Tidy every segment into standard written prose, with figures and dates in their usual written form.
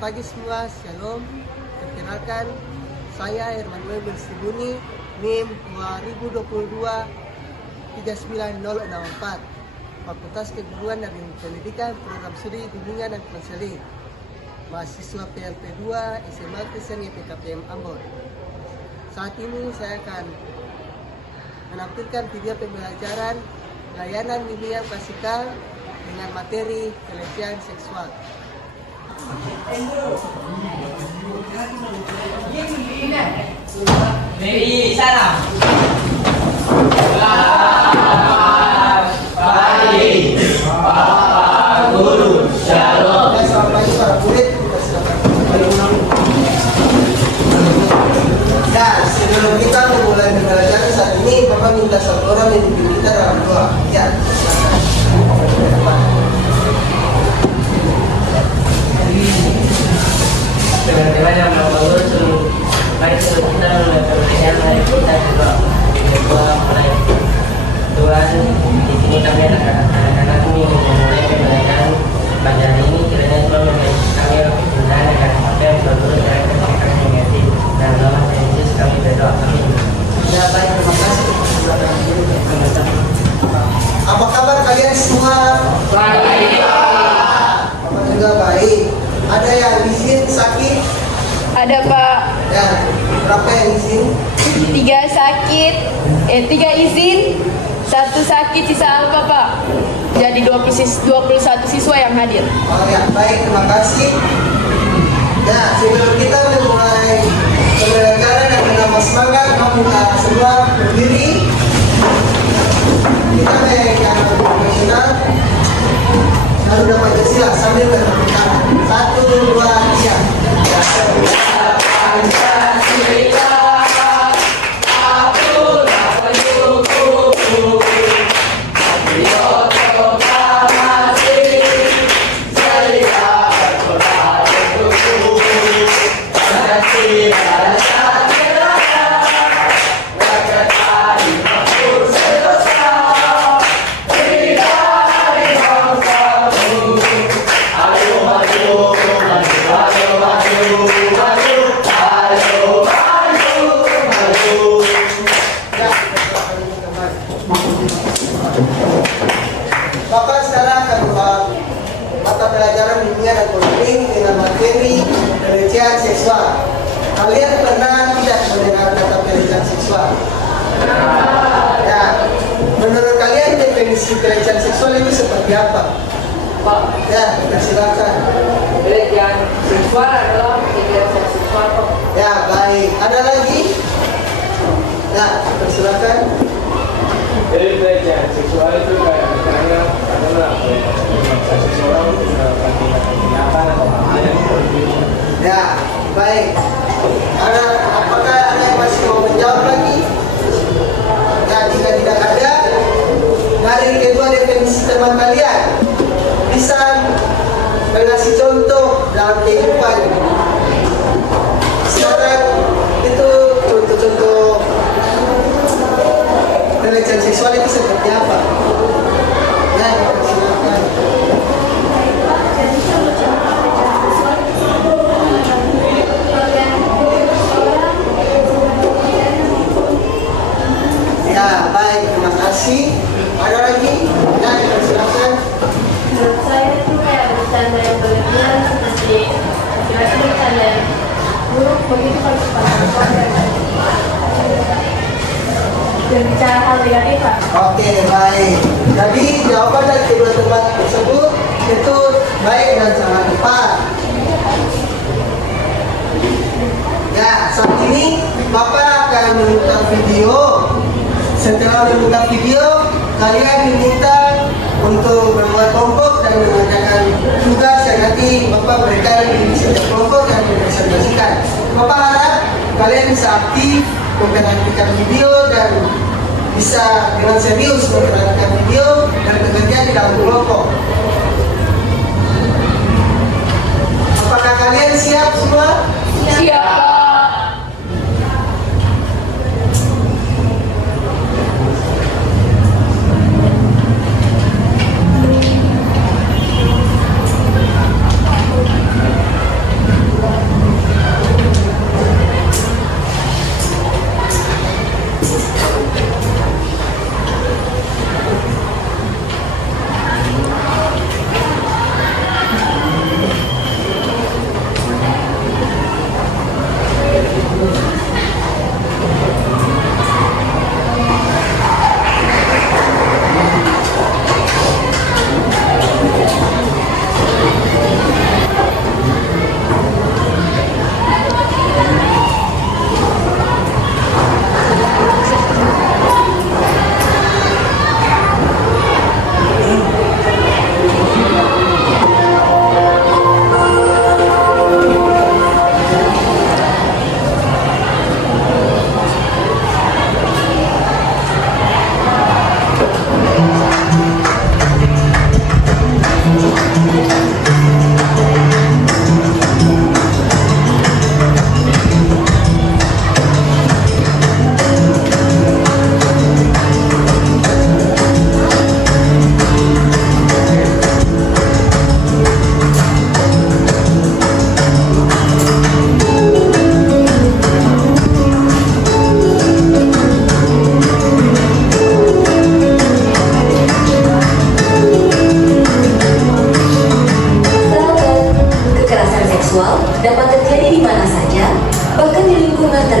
pagi semua, Shalom. Perkenalkan, saya Hermanuel Berstibuni, NIM 2022 39064, Fakultas Keguruan dan Ilmu Pendidikan, Program Studi Bimbingan dan Konseling, mahasiswa PLP2 SMA Kristen YPKPM Ambon. Saat ini saya akan menampilkan video pembelajaran layanan bimbingan klasikal dengan materi pelecehan seksual. Dari sana. Selamat pagi, Bapak Guru. Shalom. Selamat pagi para murid. Nah, sebelum kita memulai pembelajaran saat ini, Bapak minta satu orang memimpin kita dalam doa. Ya, Dengan Tuhan yang Maha Guru, mari kita mulai pembelajaran hari kita juga berdoa mulai. Tuhan, di sini kami anak-anak ini memulai pembelajaran pada hari ini. Kiranya Tuhan memberkati kami untuk pembelajaran akan apa yang berguru dan keberkahan yang negatif. Dan dalam nama Yesus kami berdoa. Amin. ya baik, terima kasih. Apa kabar kalian semua? Baik. Bapak juga baik. Ada yang izin sakit? Ada Pak, Ya, berapa yang izin? 3 sakit, 3 izin, 1 sakit, sisa apa Pak? Jadi 21 siswa yang hadir. Oh ya, baik, terima kasih. Nah, sebelum kita memulai pembelajaran yang bernama semangat, kami minta semua berdiri. Kita yang profesional. Lalu nama Pancasila sambil bertepuk tangan. 1, 2, 3. Bapak sekarang akan membahas mata pelajaran bimbingan dan konseling dengan materi pelecehan seksual. Kalian pernah tidak mendengar kata pelecehan seksual? Ya, menurut kalian definisi pelecehan seksual itu seperti apa? Pak, Ya, silakan. pelecehan seksual adalah kekerasan seksual. Ya, baik. Ada lagi? Ya, silakan. Jadi pelecehan seksual itu kayak misalnya adalah memaksa seseorang untuk melakukan tindakan atau hal yang seperti itu. Ya, baik. Apakah ada yang masih mau menjawab lagi? Ya, jika tidak ada, dari kedua definisi teman kalian bisa mengasih contoh dalam kehidupan. Sekarang itu contoh-contoh pelecehan seksual itu seperti apa? Ya, silakan. Ya, baik, terima kasih. Ada lagi? Ya, silakan. Menurut saya itu kayak bercanda yang berlebihan seperti kira-kira bercanda yang buruk begitu kalau dan bicara hal negatif Pak. Oke, baik. Jadi jawaban dari kedua tempat tersebut itu baik dan sangat tepat. Ya, saat ini Bapak akan memutar video. Setelah memutar video, kalian diminta untuk membuat kelompok dan mengerjakan tugas yang nanti Bapak berikan di setiap kelompok yang dipresentasikan. Bapak harap kalian bisa aktif memperhatikan video dan bisa dengan serius memperhatikan video dan bekerja di dalam kelompok. Apakah kalian siap semua? Siap.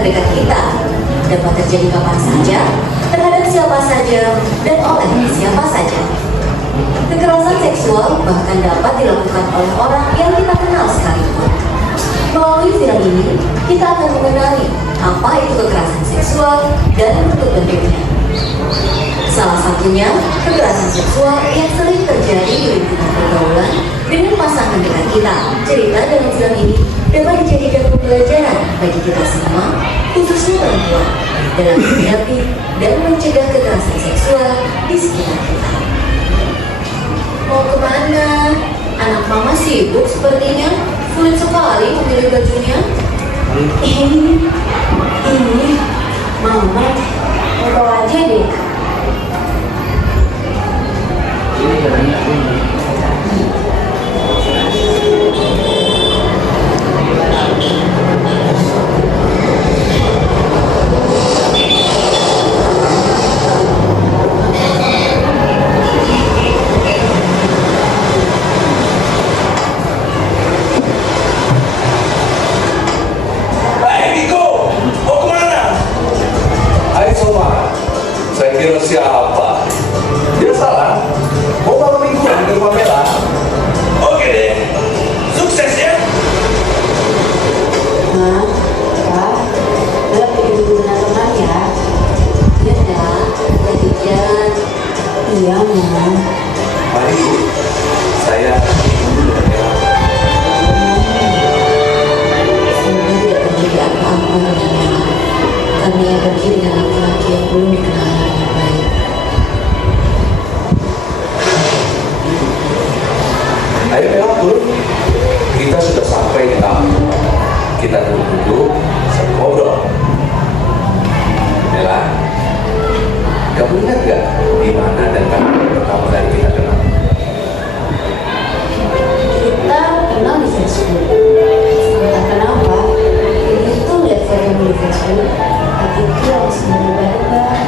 terdekat kita dapat terjadi kapan saja, terhadap siapa saja, dan oleh siapa saja. Kekerasan seksual bahkan dapat dilakukan oleh orang yang kita kenal sekalipun. Melalui film ini, kita akan mengenali apa itu kekerasan seksual dan bentuk-bentuknya. Salah satunya, kekerasan seksual yang sering terjadi di lingkungan pergaulan dengan pasangan dekat kita. Cerita dalam film ini dapat dijadikan pembelajaran bagi kita semua, khususnya perempuan, dalam menghadapi dan mencegah kekerasan seksual di sekitar kita. Mau kemana? Anak mama sibuk sepertinya. Sulit sekali memilih bajunya. Ini mama mau tahu aja deh. Saya kira siapa? Dia salah. Mau malam mingguan ke rumah Bella? Oke deh. Sukses ya. Ma, Pak, Bella pergi dulu dengan teman ya. Iya dah, lagi jalan. Iya, Ma. Mari, saya dulu dengan Bella. Semoga tidak terjadi apa-apa dengan Bella. Karena ia pergi dengan laki-laki yang belum dikenal dengan baik. Ayo Bella turun. Kita sudah sampai di tamu. Kita duduk sambil ngobrol. Bella, kamu ingat gak di mana dan kapan pertama kali kita kenal? Kita kenal di Facebook. Entah kenapa, itu lihat fotomu di Facebook, hatiku langsung berubah-ubah.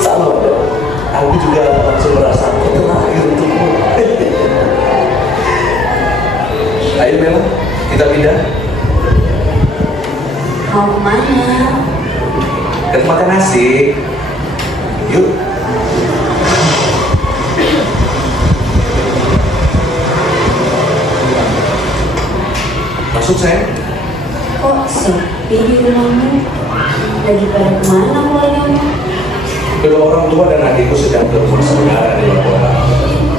Sama dong. Aku juga langsung merasa terakhir untukmu. Ayo Bella, kita pindah Mau kemana? ke makan nasi. Yuk. Masuk sayang. Kok sepi di rumahmu? Lagi pada kemana keluargamu? Kedua orang tua dan adikku sedang berumur saudara di luar kota.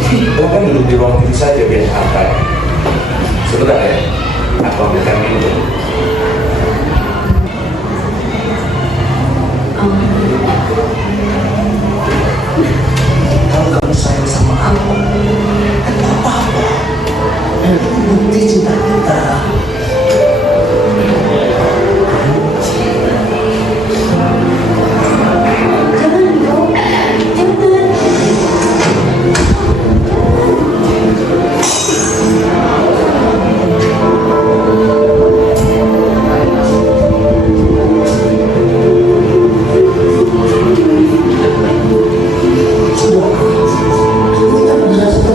Silahkan duduk di ruang TV saja biar santai. Sebentar ya, aku ambilkan minum. Kalau kamu sayang sama aku, kan gak apa-apa. Itu bukti cinta kita.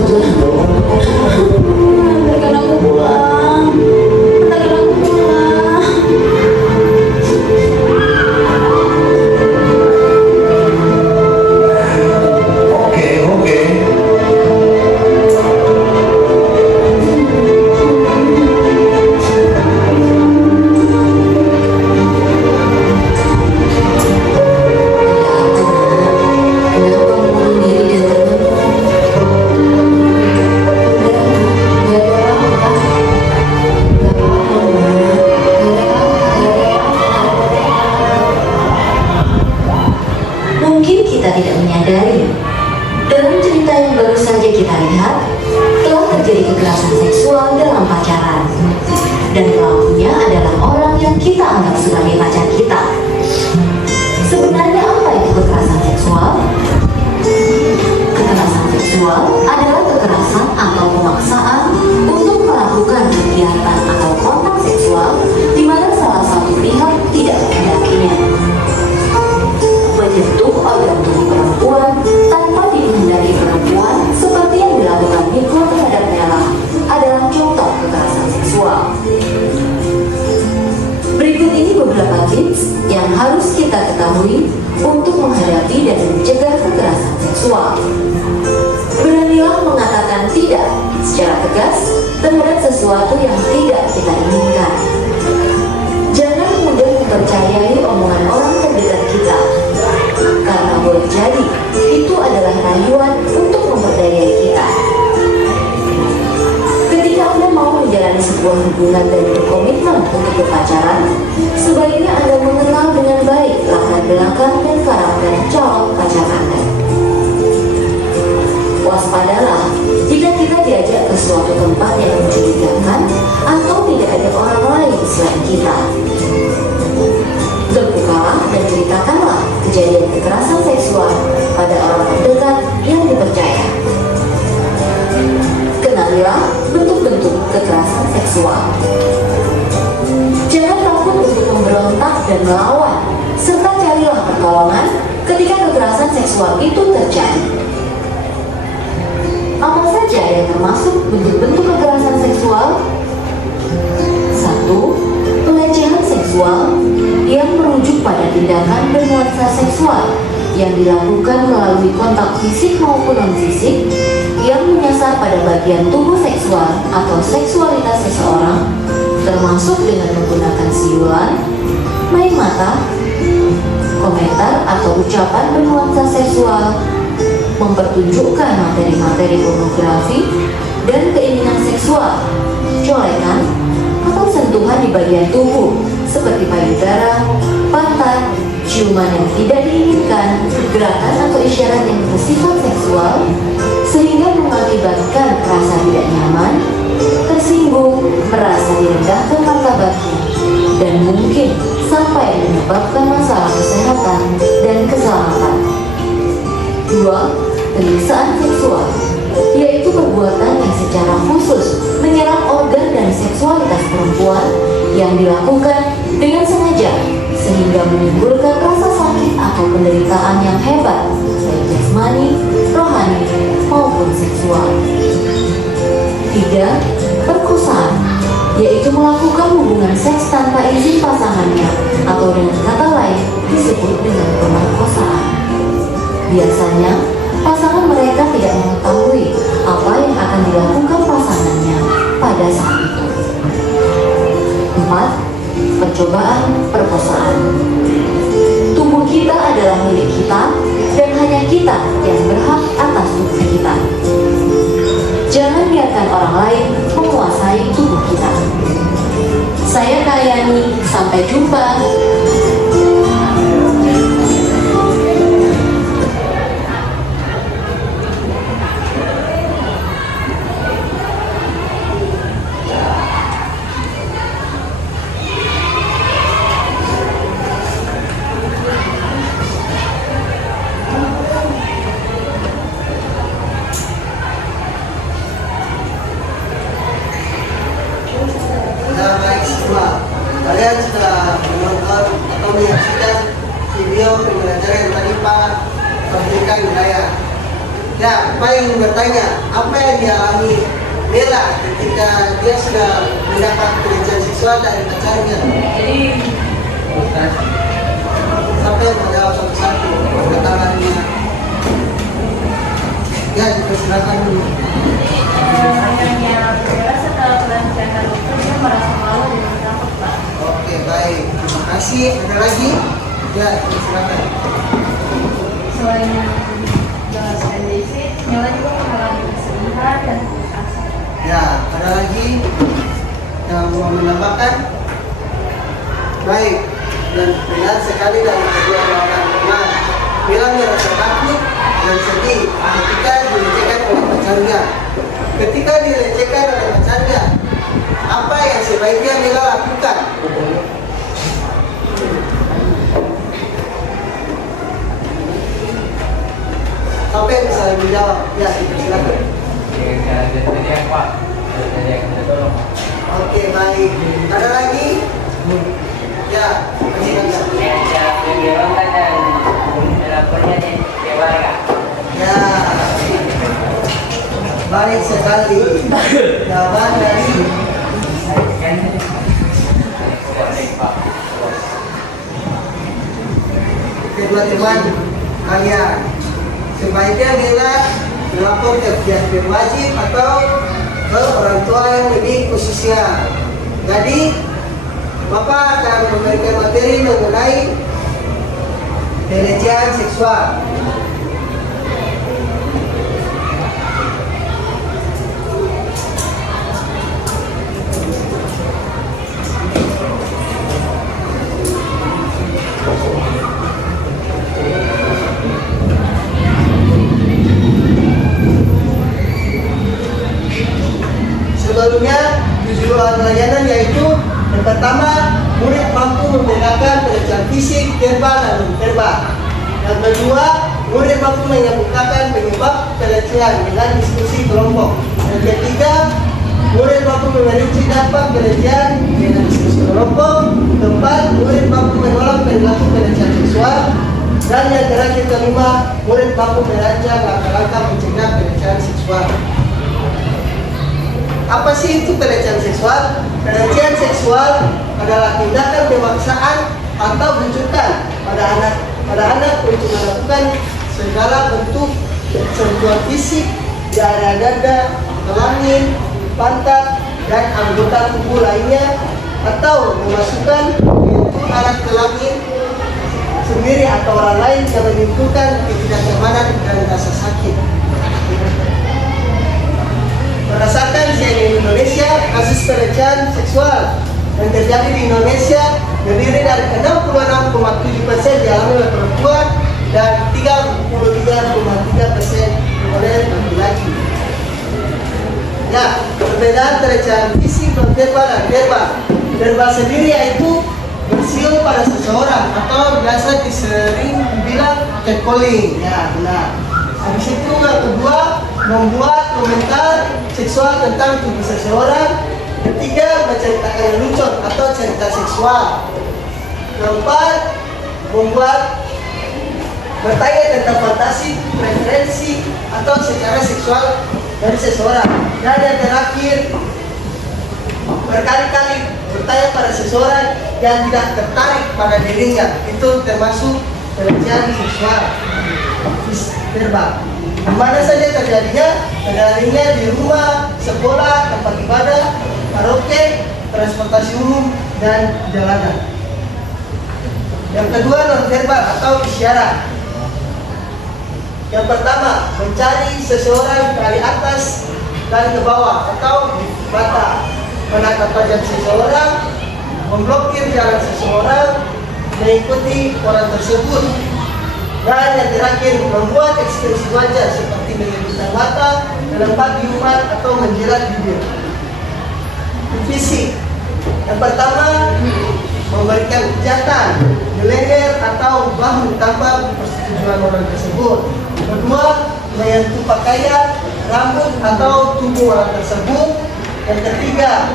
Jangan dong, jangan. Antarkan aku pulang. Antarkan aku pulang. Oke, oke. Kenapa pulang diri dan temanmu? Udah, gak ada apa-apa. Gak apa-apa, Ma. Mungkin kita tidak menyadari, dalam cerita yang baru saja kita lihat, telah terjadi kekerasan seksual dalam pacaran. Dan pelakunya adalah orang yang kita anggap sebagai pacar kita. Sebenarnya apa itu kekerasan seksual? Kekerasan seksual adalah kekerasan atau pemaksaan untuk melakukan kegiatan atau kontak seksual di mana salah satu pihak tidak menghendakinya. Menyentuh organ tubuh perempuan tanpa dikehendaki perempuan seperti yang dilakukan Niko terhadap Bella adalah contoh kekerasan seksual. yang harus kita ketahui untuk menghadapi dan mencegah kekerasan seksual. Beranilah mengatakan tidak secara tegas terhadap sesuatu yang tidak kita inginkan. Jangan mudah mempercayai omongan orang terdekat kita, karena boleh jadi itu adalah rayuan untuk memperdayai kita. Ketika Anda mau menjalani sebuah hubungan dan berkomitmen untuk berpacaran, sebaiknya Anda mengenal dengan baik latar belakang dan karakter calon pacar Anda. Waspadalah jika kita diajak ke suatu tempat yang mencurigakan atau tidak ada orang lain selain kita. Terbukalah dan ceritakanlah kejadian kekerasan seksual pada orang terdekat yang dipercaya. Kenalilah bentuk-bentuk kekerasan seksual. Jangan takut untuk memberontak dan melawan, serta carilah pertolongan ketika kekerasan seksual itu terjadi. Apa saja yang termasuk bentuk-bentuk kekerasan seksual? 1. Pelecehan seksual yang merujuk pada tindakan bernuansa seksual yang dilakukan melalui kontak fisik maupun non-fisik yang menyasar pada bagian tubuh seksual atau seksualitas seseorang, termasuk dengan menggunakan siulan, main mata, komentar atau ucapan bernuansa seksual, mempertunjukkan materi-materi pornografi dan keinginan seksual, corekan, atau sentuhan di bagian tubuh seperti payudara, pantat, ciuman yang tidak diinginkan, gerakan atau isyarat yang bersifat seksual sehingga mengakibatkan rasa tidak nyaman, tersinggung, merasa direndahkan martabatnya, dan mungkin sampai menyebabkan masalah kesehatan dan keselamatan. 2. Penyiksaan seksual, yaitu perbuatan yang secara khusus menyerang organ dan seksualitas perempuan yang dilakukan dengan sengaja sehingga menimbulkan rasa sakit atau penderitaan yang hebat, baik jasmani, rohani, maupun seksual. 3. Perkosaan, yaitu melakukan hubungan seks tanpa izin pasangannya atau dengan kata lain disebut dengan pemerkosaan. Biasanya, pasangan mereka tidak mengetahui apa yang akan dilakukan pasangannya pada saat itu. 4. Percobaan perkosaan. Tubuh kita adalah milik kita dan hanya kita yang berhak atas tubuh kita. Jangan biarkan orang lain menguasai tubuh kita. Saya Kayani, sampai jumpa. Ya baik semua, kalian sudah menonton atau menyaksikan video pembelajaran yang tadi Pak Pendidikan Budaya. Ya, Pak ingin bertanya, apa yang dialami Bella ketika dia sudah mendapat pelecehan seksual dari pacarnya? Sampai menjawab satu-satu perkataannya. Ya, dipersilakan dulu. Ayahnya Bella setelah pelecehan itu dia merasa malu dan takut, Pak. Oke, baik. Terima kasih. Ada lagi? Ya, silakan. Selain jelas kondisi, Bella juga mengalami kesedihan dan putus asa. Ya, ada lagi yang mau menambahkan? Baik. Dan benar sekali dari kedua orang teman. Bella merasa takut dan sedih ketika dilecehkan oleh pacarnya. Ketika dilecehkan oleh pacarnya, apa yang sebaiknya Bella lakukan? Apa yang bisa menjawab? Ya, silakan. Dengan cara berteriak, Pak. Berteriak minta tolong. Oke, baik. Ada lagi? Ya, silakan. Cara berontak dan melapornya ke warga. Ya, baik sekali. Jawaban dari teman-teman kalian. Sebaiknya bila melapor ke pihak berwajib atau ke orang tua yang lebih khususnya. Jadi, Bapak akan memberikan materi mengenai pelecehan seksual. Sebelumnya, tujuan layanan yaitu yang pertama, murid mampu membedakan pelecehan fisik, verbal, dan non-verbal. Yang kedua, murid mampu mengemukakan penyebab pelecehan dengan diskusi kelompok. Yang ketiga, murid mampu memprediksi dampak pelecehan dengan diskusi kelompok. Keempat, murid mampu menolak perilaku pelecehan seksual. Dan yang terakhir kelima, murid mampu merancang langkah-langkah mencegah pelecehan seksual. Apa sih itu pelecehan seksual? Pelecehan seksual adalah tindakan pemaksaan atau bujukan pada anak untuk melakukan segala bentuk sentuhan fisik di area dada, kelamin, pantat, dan anggota tubuh lainnya, atau memasukkan bentuk alat kelamin sendiri atau orang lain yang menimbulkan ketidaknyamanan dan rasa sakit. Berdasarkan CNN Indonesia, kasus pelecehan seksual yang terjadi di Indonesia terdiri dari 66,7% dialami oleh perempuan dan 33,3% oleh laki-laki. Ya, perbedaan pelecehan fisik, non-verbal, dan verbal. Verbal sendiri yaitu bersiul pada seseorang atau biasa disering dibilang catcalling. Ya, benar. Habis itu yang kedua, membuat komentar seksual tentang tubuh seseorang. Ketiga, menceritakan lelucon atau cerita seksual. Keempat, bertanya tentang fantasi, preferensi, atau secara seksual dari seseorang. Dan yang terakhir, berkali-kali bertanya pada seseorang yang tidak tertarik pada dirinya. Itu termasuk pelecehan seksual verbal. Di mana saja terjadinya? Terjadinya di rumah, sekolah, tempat ibadah, karaoke, transportasi umum, dan jalanan. Yang kedua, non-verbal atau isyarat. Yang pertama, mencari seseorang dari atas dan ke bawah atau di mata, menatap tajam seseorang, memblokir jalan seseorang, mengikuti orang tersebut. Dan yang terakhir, membuat ekspresi wajah seperti menyebutkan mata, melempat ciuman, atau menjilat bibir. Fisik. Yang pertama, memberikan pijatan di leher atau bahu tanpa persetujuan orang tersebut. Kedua, menyentuh pakaian, rambut, atau tubuh orang tersebut. Yang ketiga,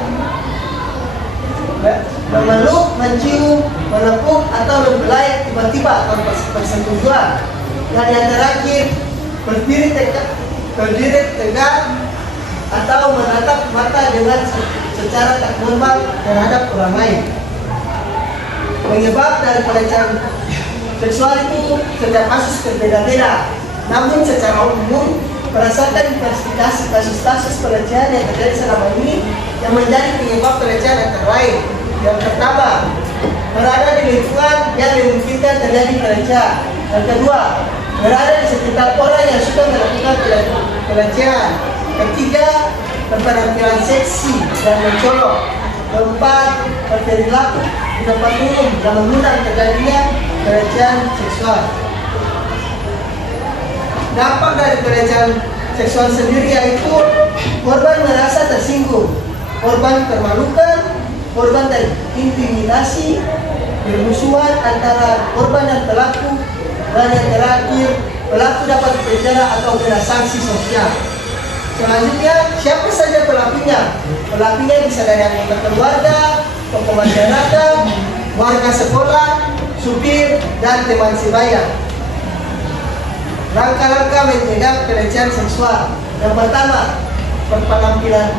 memeluk, mencium, menepuk, atau membelai tiba-tiba tanpa persetujuan. Dan yang terakhir, berdiri tegak atau menatap mata dengan secara tak normal terhadap orang lain. Penyebab dari pelecehan seksual itu setiap kasus berbeda-beda. Namun secara umum, berdasarkan investigasi kasus-kasus pelecehan yang terjadi selama ini, yang menjadi penyebab pelecehan antara lain. Yang pertama, berada di lingkungan yang memungkinkan terjadi pelecehan. Yang kedua, berada di sekitar orang yang suka melakukan pelecehan. Ketiga, berpenampilan seksi dan mencolok. Keempat, berperilaku di tempat umum yang mengundang terjadinya pelecehan seksual. Dampak dari pelecehan seksual sendiri yaitu korban merasa tersinggung, korban termalukan, korban terintimidasi, bermusuhan antara korban dan pelaku, dan yang terakhir, pelaku dapat dipenjara atau kena sanksi sosial. Selanjutnya, siapa saja pelakunya? Pelakunya bisa dari anggota keluarga, tokoh masyarakat, warga sekolah, supir, dan teman sebaya. Langkah-langkah mencegah pelecehan seksual. Yang pertama, berpenampilan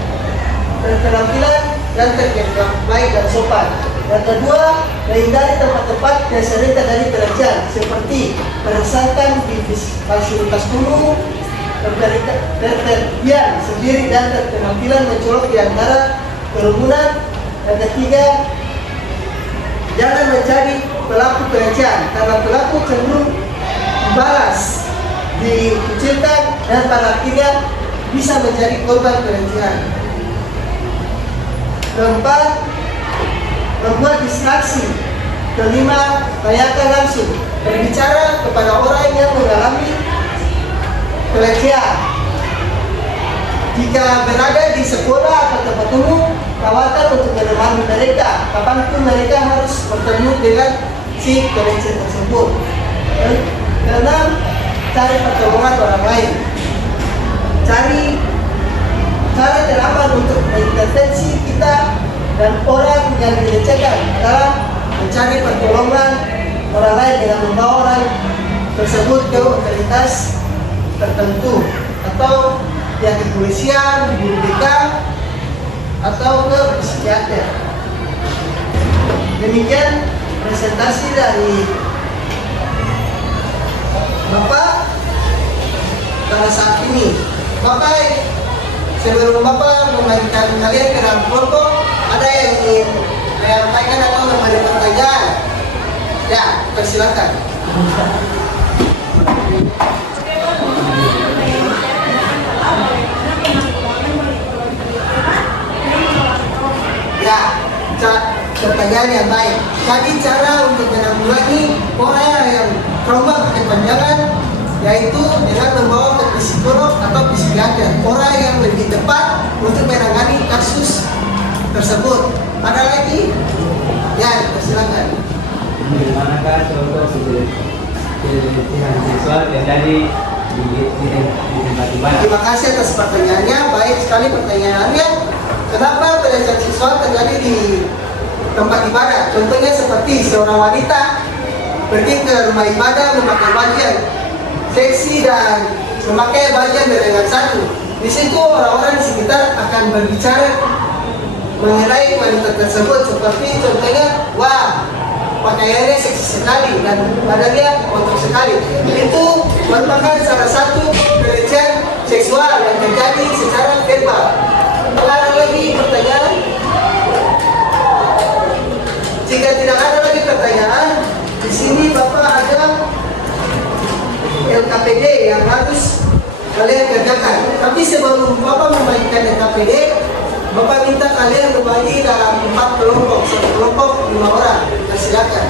dan terkendali baik dan sopan. Yang kedua, menghindari tempat-tempat yang sering terjadi pelecehan seperti berdasarkan di fasilitas umum, perpergian sendiri dan penampilan mencolok di antara kerumunan. Yang ketiga, jangan menjadi pelaku pelecehan karena pelaku cenderung dibalas, dikucilkan, dan pada akhirnya bisa menjadi korban pelecehan. Keempat, membuat distraksi. Kelima, tanyakan langsung, berbicara kepada orang yang mengalami pelecehan. Jika berada di sekolah atau tempat umum, tawarkan untuk menemani mereka kapanpun mereka harus bertemu dengan si pelecehan tersebut. Keenam, cari pertolongan orang lain. Cari cara teraman untuk mengintervensi kita dan orang yang dilecehkan adalah mencari pertolongan orang lain dengan membawa orang tersebut ke otoritas tertentu atau pihak kepolisian, guru BK, atau ke psikiater. Demikian presentasi dari Bapak pada saat ini. Bapak, sebelum Bapak membagikan kalian ke dalam kelompok, ada yang ingin menyampaikan atau memberi pertanyaan? Ya, persilakan. Ya, pertanyaan yang baik. Jadi cara untuk menanggulangi orang yang trauma berkepanjangan yaitu dengan membawa ke psikolog atau psikiater, orang yang lebih tepat untuk menangani kasus tersebut. Ada lagi? Ya, persilakan. Bagaimanakah contoh pelecehan seksual terjadi di tempat ibadah? Terima kasih atas pertanyaannya. Baik sekali pertanyaannya. Kenapa pelecehan seksual terjadi di tempat ibadah? Contohnya seperti seorang wanita pergi ke rumah ibadah memakai baju yang seksi dan memakai baju yang berengan satu. Di situ orang-orang di sekitar akan berbicara mengenai wanita tersebut seperti contohnya, wah, pakaiannya seksi sekali dan badannya kotor sekali. Itu merupakan salah satu pelecehan seksual yang terjadi secara verbal. Ada lagi pertanyaan? Jika tidak ada lagi pertanyaan, di sini Bapak ada LKPD yang harus kalian kerjakan. Tapi sebelum Bapak membagikan LKPD, Bapak minta kalian berbagi dalam 4 kelompok, satu kelompok 5 orang. Silakan.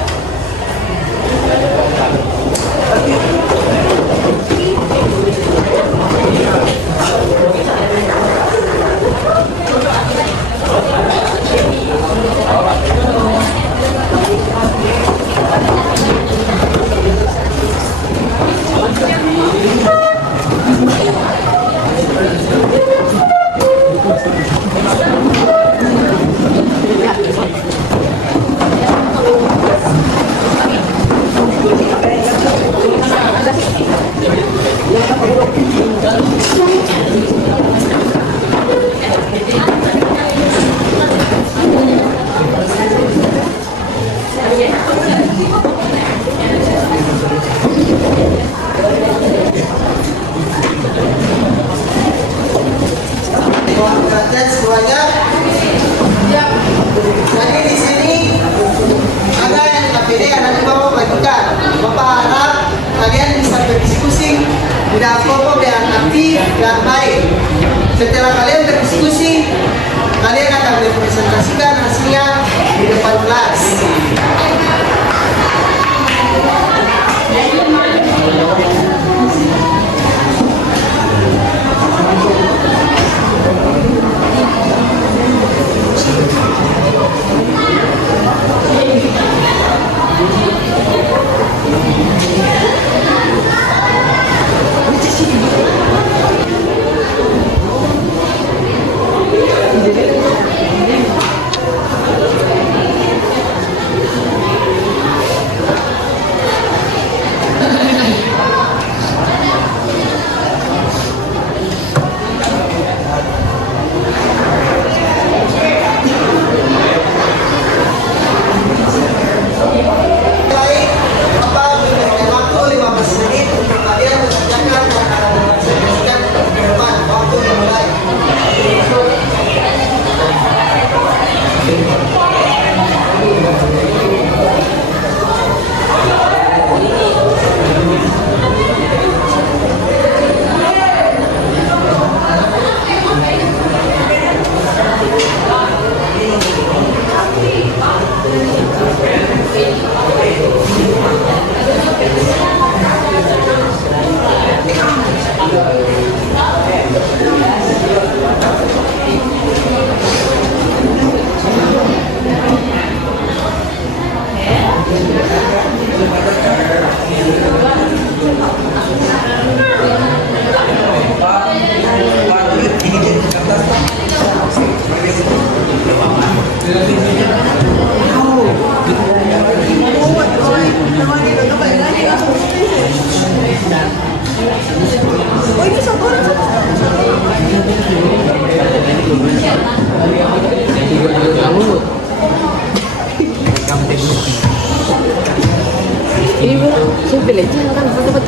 Ini bro, saya pelecehan kan dapat.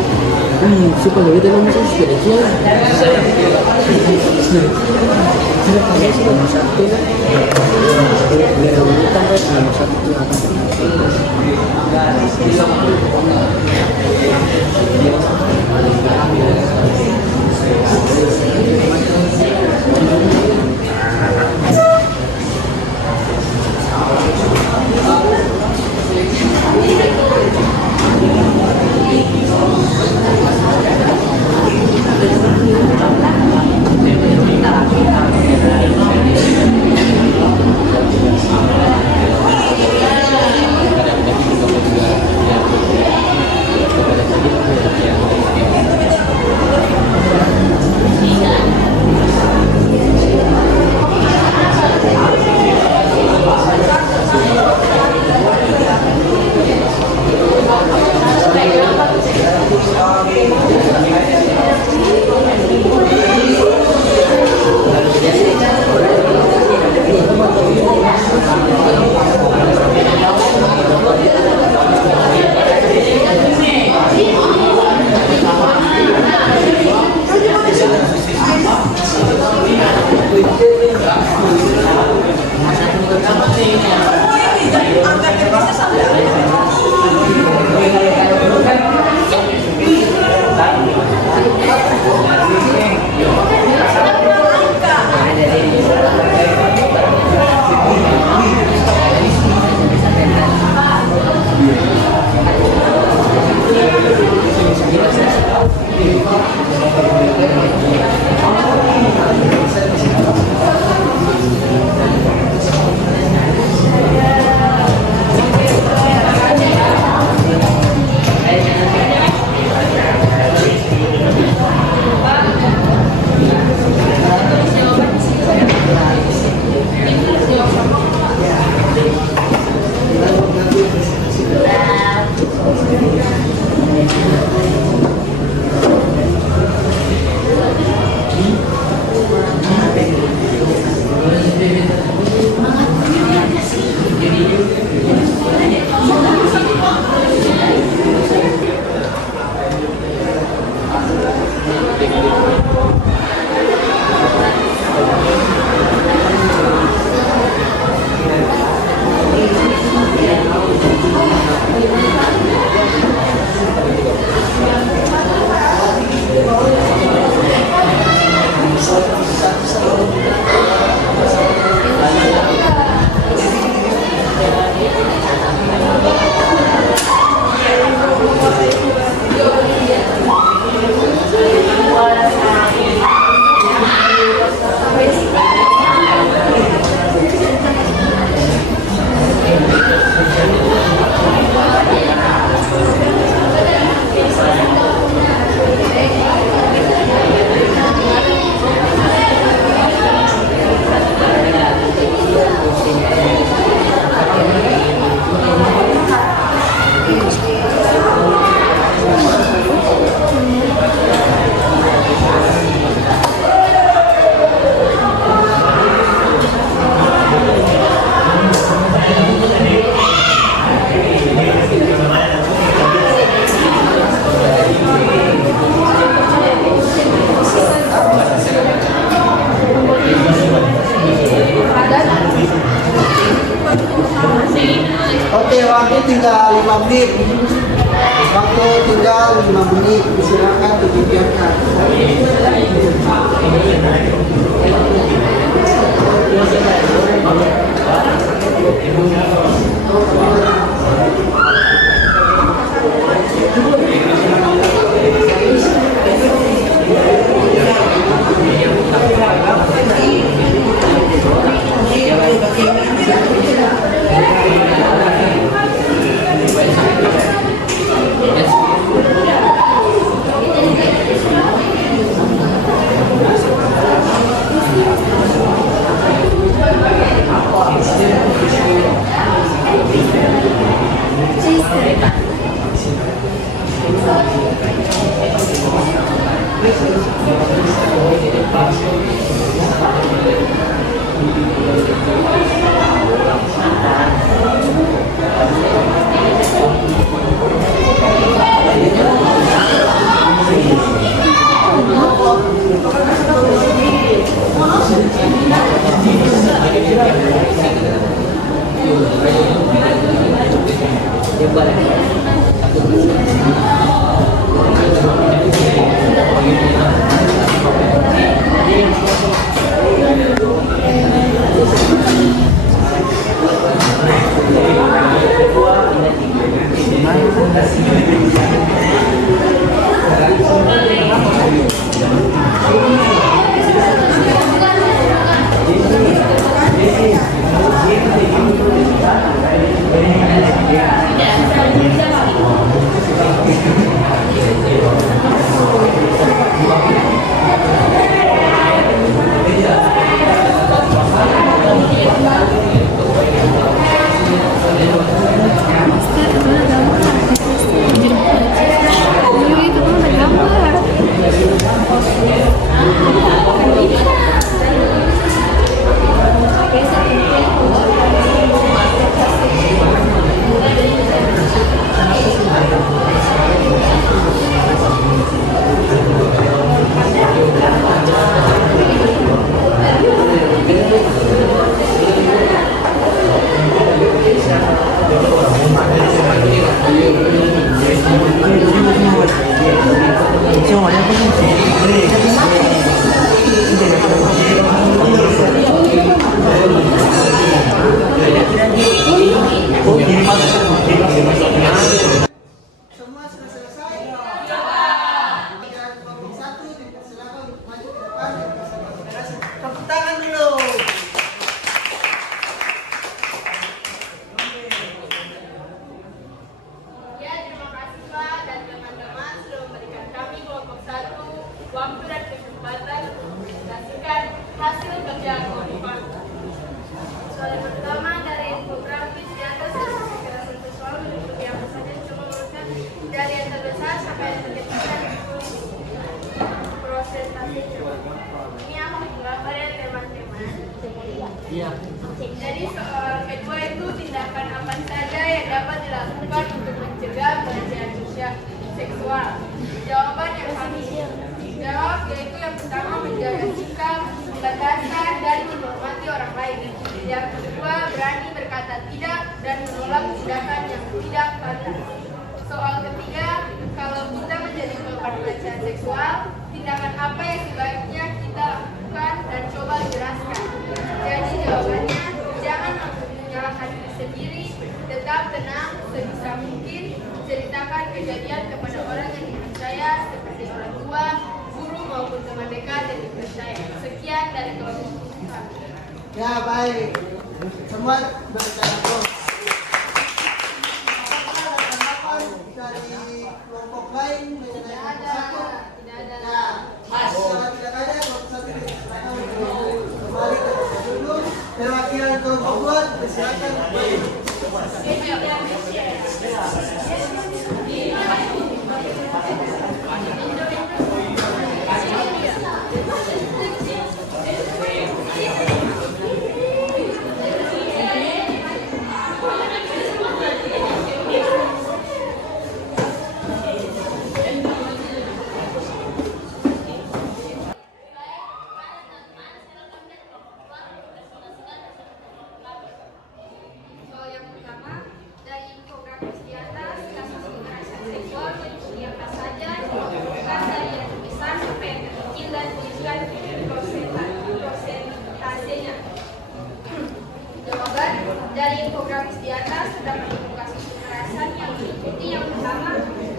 Suka lo itu namanya saya pelecehan. Saya sih nomor satu lah. Nomor satu waktu tinggal 5 menit. Waktu tinggal 5 menit, silakan dibiarkan. Coba lagi. Semua sudah selesai? Dan kelompok 1 dipersilakan untuk maju ke depan dan bersama federasi. Tepuk tangan dulu. Ya, terima kasih Pak dan teman-teman sudah memberikan kami kelompok 1 waktu dan kesempatan untuk mempresentasikan hasil kerja kelompok. Soal yang pertama dari infografis di atas kekerasan seksual untuk yang saja cuma menurutkan dari yang terbesar sampai yang terkecil prosentase. Ini aku menggambar ya teman-teman. Iya. Jadi soal kedua itu tindakan apa saja yang dapat dilakukan untuk mencegah pelecehan seksual. Jawaban yang kami jawab yaitu yang pertama menjaga sikap, membatasi dan menghormati orang lain. Yang kedua berani berkata tidak dan menolak tindakan yang tidak pantas. Soal ketiga, kalau kita menjadi korban pelecehan seksual, tindakan apa yang sebaiknya kita lakukan dan coba jelaskan. Jadi jawabannya, jangan menyalahkan diri sendiri, tetap tenang sebisa mungkin, ceritakan kejadian kepada orang yang dipercaya seperti orang tua, guru maupun teman dekat yang dipercaya. Sekian dari kelompok kami. Ya, baik. Semua berbicara terus. Apakah ada tanggapan dari kelompok lain mengenai kelompok 1? Tidak ada. Ya, kalau tidak ada, kelompok 1 dipersilakan untuk kembali ke tempat duduk. Perwakilan kelompok 2 dipersilakan kembali. Soal yang pertama, dari infografis di atas, kasus kekerasan seksual menyusun apa saja dilakukan dari yang terbesar sampai yang terkecil dan tuliskan prosentasenya. Jawaban dari infografis di atas terdapat kasus kekerasan yang meliputi yang pertama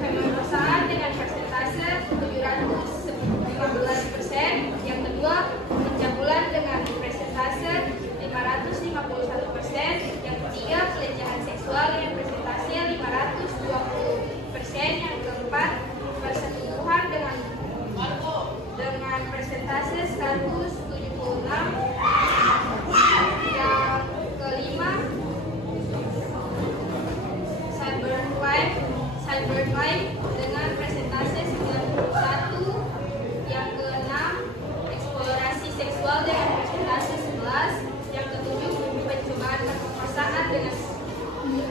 pemerkosaan dengan persentase 715%, yang kedua pencabulan dengan persentase 551%, yang ketiga pelecehan seksual dengan persentase 520%, yang keempat persetubuhan dengan persentase 176%, yang kelima cybercrime dengan persentase 91%, yang keenam eksplorasi seksual dengan persentase 11%, yang ketujuh pencobaan pemerkosaan dengan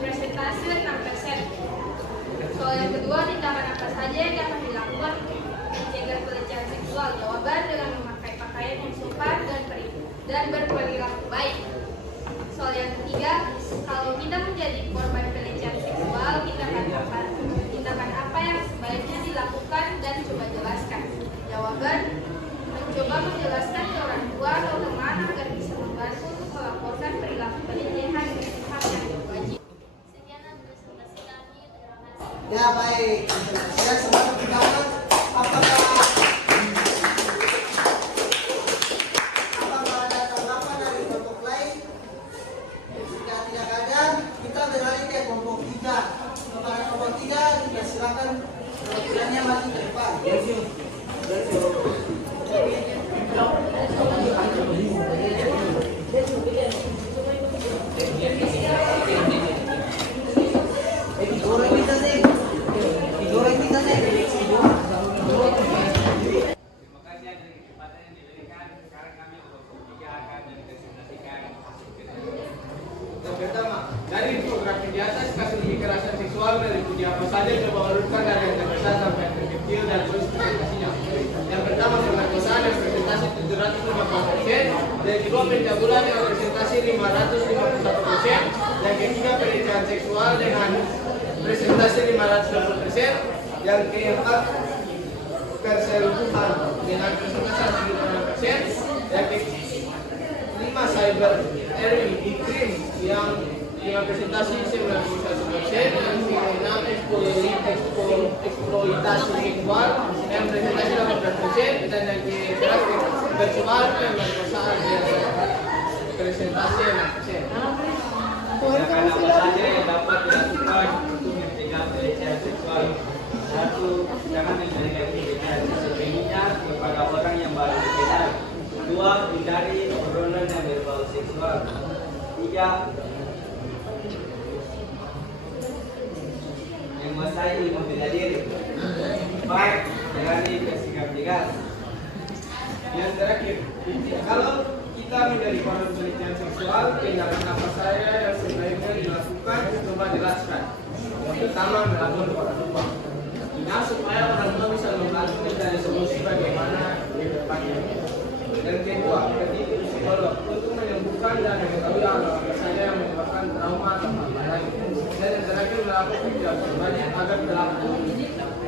persentase 6%. Soal yang kedua, tindakan apa saja yang dapat dilakukan untuk mencegah pelecehan seksual? Jawaban dengan memakai pakaian yang sopan dan berperilaku baik. Soal yang ketiga, kalau kita menjadi korban pelecehan seksual, Ya baik. Ya semua pertanyaan apakah ada tanggapan dari kelompok lain? Jika tidak ada, kita beralih ke kelompok 3. Kepada kelompok 3 kita silakan perwakilannya maju ke depan. Terima kasih atas kesempatan yang diberikan. Sekarang kami kelompok 3 akan mempresentasikan hasil kerja. Yang pertama, dari infografis di atas kasus kekerasan seksual meliputi apa saja coba urutkan dari yang terbesar sampai yang terkecil dan terus presentasinya. Yang pertama, pemerkosaan yang presentasi 750%, yang kedua pencabulan yang presentasi 551%, yang ketiga pelecehan seksual dengan presentasi 520%, yang keempat perselingkuhan dengan presentasi 100%, yang kelima cyber crime yang presentasi 91%, yang keenam eksploitasi seksual yang presentasi 18%, dan yang ke-11 virtual pemerkosaan presentasi 6%. Tindakan apa saja yang dapat dilakukan untuk mencegah pelecehan seksual? 1. Jangan memberikan pelecehan sepenuhnya kepada orang yang baru dikenal. 2. Hindari obrolan yang berbau seksual. 3. Menguasai ilmu bela diri. 4. Berani bersikap tegas. Yang terakhir, kalau kita menjadi korban pelecehan seksual, tindakan apa saja yang sebaiknya dilakukan? Coba jelaskan. Yang pertama, melakukan orang tua. Nah, supaya orang tua bisa membantu mencari solusi bagaimana ke depannya. Yang kedua, ketika psikolog untuk menyembuhkan dan mengetahui apa saja yang menyebabkan trauma atau apa lain. Dan yang terakhir, melakukan kerja terbanyak agar pelaku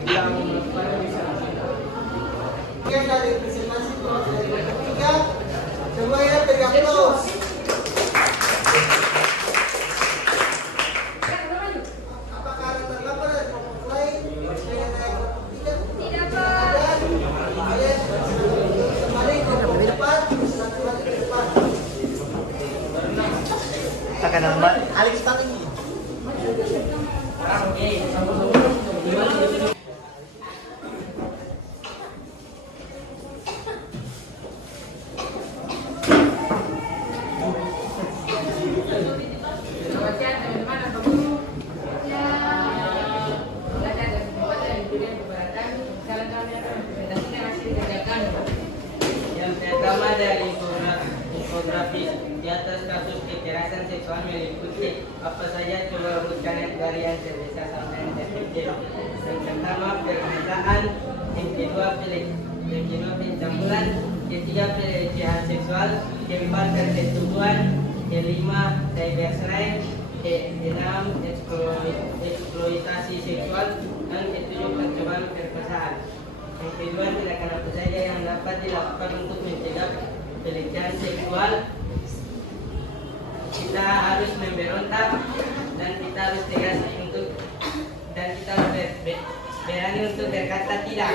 yang melakukannya bisa ditindak. Oke, dari presentasi kelompok 3, semuanya beri aplaus. Apakah ada tanggapan dari kelompok lain? Tidak, Pak. Ada. Kembali ke kelompok depan, silakan maju ke depan. Alex paling ini. Selamat siang teman-teman dan Pak Guru. Belajar dari pembuatan dan budaya keberatan. Sekarang kami akan mempresentasikan hasil kerja kami. Yang pertama dari infografis di atas kasus kekerasan seksual meliputi apa saja coba urutkan dari yang terbesar sampai yang terkecil. Yang pertama perkosaan, yang kedua pencabulan, ketiga pelecehan seksual, keempat persetubuhan, kelima cybercrime, keenam eksploitasi seksual, dan ketujuh percobaan perkosaan. Yang kedua, tindakan apa saja yang dapat dilakukan untuk mencegah pelecehan seksual? Kita harus memberontak dan kita harus tegas dan kita harus berani untuk berkata tidak.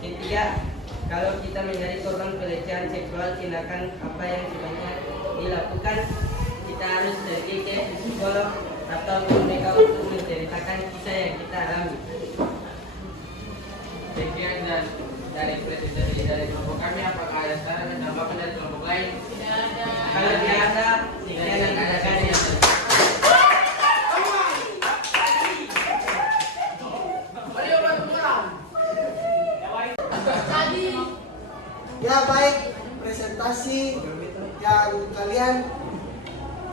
Ketiga, kalau kita menjadi korban pelecehan seksual, tindakan apa yang sebaiknya dilakukan? Kita harus pergi ke psikolog atau mereka untuk menceritakan kisah yang kita alami. Sekian dan dari presentasi dari kelompok kami, apakah ada saran dan tambahan dari kelompok lain? Tidak ada. Kalau tidak ada, silakan katakan yang Ya baik, presentasi yang kalian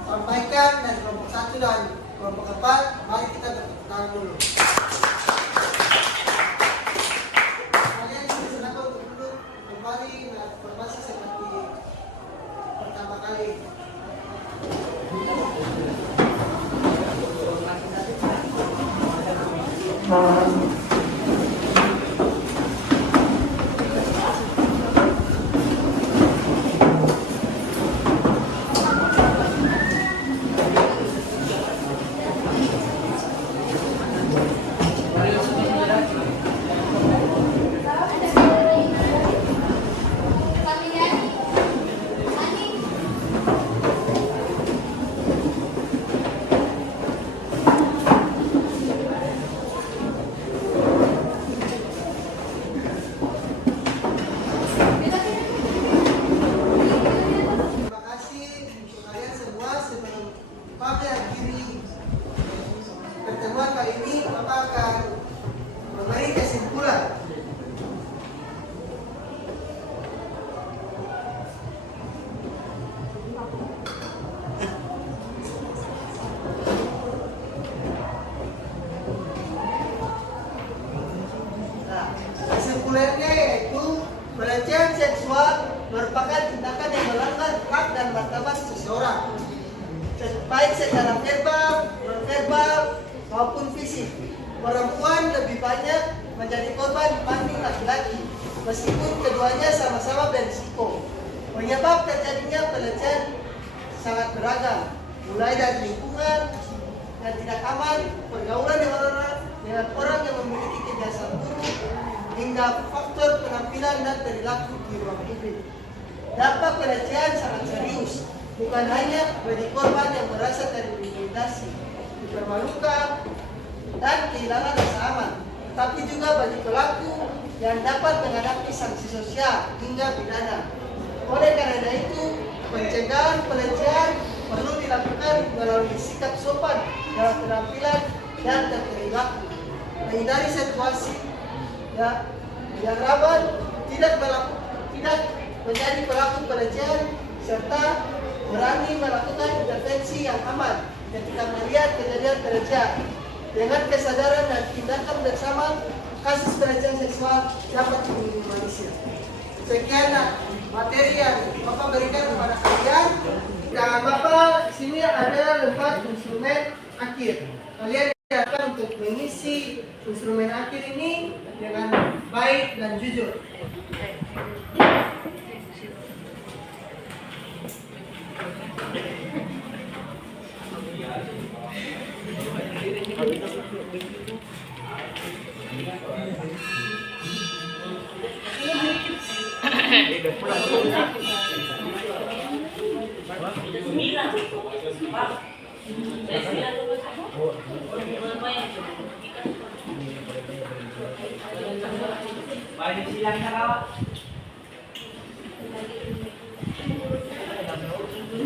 sampaikan dari kelompok 1 dan kelompok 4, mari kita tepuk tangan dulu. Kalian silakan untuk duduk kembali melakukan masih seperti pertama kali. kali ini Bapak akan memberi kesimpulan. Nah, kesimpulannya yaitu pelecehan seksual merupakan tindakan yang melanggar hak dan martabat seseorang, baik secara verbal, non-verbal, maupun fisik. Perempuan lebih banyak menjadi korban dibanding laki-laki, meskipun keduanya sama-sama berisiko. Penyebab terjadinya pelecehan sangat beragam, mulai dari lingkungan yang tidak aman, pergaulan dengan orang yang memiliki kebiasaan buruk, hingga faktor penampilan dan perilaku di ruang publik. Dampak pelecehan sangat serius, bukan hanya bagi korban yang merasa terintimidasi, dipermalukan, dan kehilangan rasa aman, tapi juga bagi pelaku yang dapat menghadapi sanksi sosial hingga pidana. Oleh karena itu, pencegahan pelecehan perlu dilakukan melalui sikap sopan dalam penampilan dan perilaku, menghindari situasi yang rawan, tidak menjadi pelaku pelecehan, serta berani melakukan intervensi yang aman ketika melihat kejadian pelecehan. Dengan kesadaran dan tindakan bersama, kasus pelecehan seksual dapat diminimalisir. Sekian materi yang Bapak berikan kepada kalian. Dan Bapak sini ada lembar instrumen akhir. Kalian akan untuk mengisi instrumen akhir ini dengan baik dan jujur.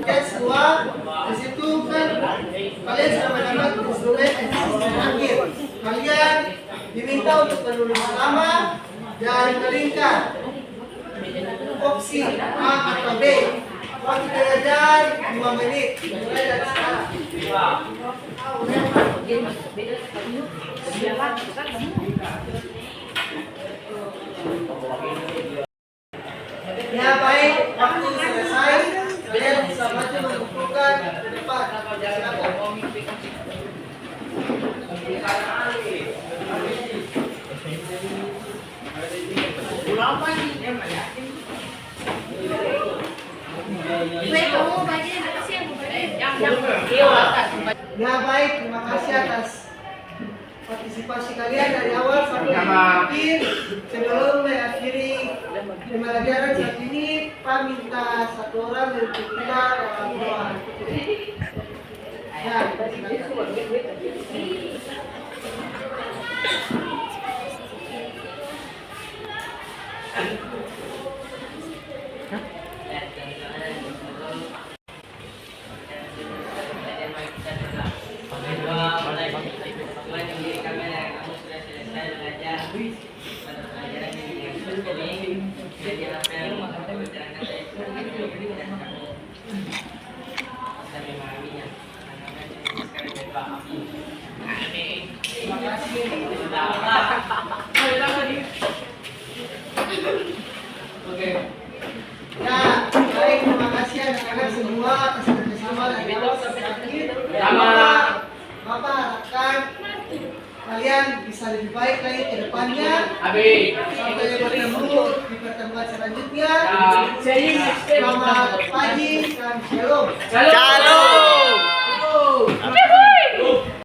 Oke semua, di situ kan kalian sudah mendapat instrumen akhir. Kalian diminta untuk menulis nama dan melingkar opsi A atau B. Waktu belajar 2 menit. Mulai dari sekarang. Ya baik, waktu selesai. Kalian bisa maju mengumpulkan ke depan. Ya baik, terima kasih atas partisipasi kalian dari awal sampai akhir. Sebelum mengakhiri pembelajaran saat ini, Pak minta satu orang dari kita dalam doa. Ya, ya, baik, terima kasih anak-anak semua atas kerjasama dari awal sampai akhir. Bapak harapkan kalian bisa lebih baik lagi ke depannya. Sampai bertemu di pertemuan selanjutnya. Selamat pagi dan shalom. Shalom.